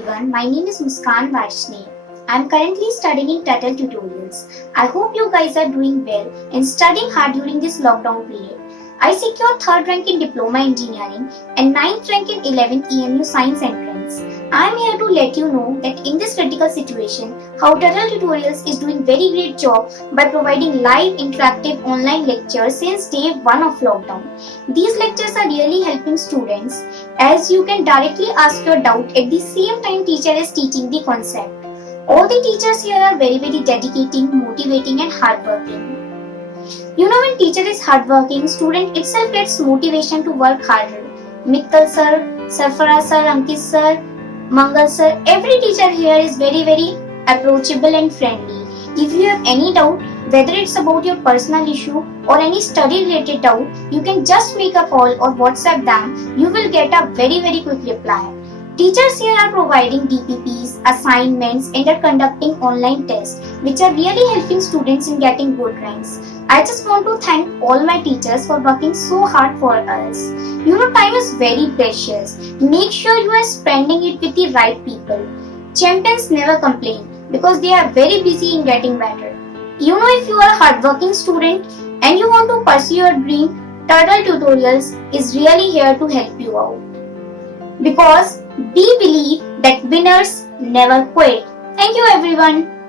everyone, my name is Muskan Varshney. I am currently studying in Turtle Tutorials. I hope you guys are doing well and studying hard during this lockdown period. I secured 3rd rank in Diploma Engineering and 9th rank in 11th AMU Science Entrance. I am here to let you know that in this critical situation, how Turtle Tutorials is doing very great job by providing live interactive online lectures since day 1 of lockdown. These lectures are really helping students as you can directly ask your doubt at the same time teacher is teaching the concept. All the teachers here are very dedicating, motivating and hardworking. You know, when teacher is hardworking, student itself gets motivation to work harder. Mittal sir, Sarfara sir, Ankit sir, Mangal sir, every teacher here is very approachable and friendly. If you have any doubt, whether it's about your personal issue or any study related doubt, you can just make a call or WhatsApp them. You will get a very quick reply. Teachers here are providing DPPs, assignments and are conducting online tests which are really helping students in getting good ranks. I just want to thank all my teachers for working so hard for us. You know, time is very precious. Make sure you are spending it with the right people. Champions never complain because they are very busy in getting better. You know, if you are a hardworking student and you want to pursue your dream, Turtle Tutorials is really here to help you out. Because we believe that winners never quit. Thank you everyone.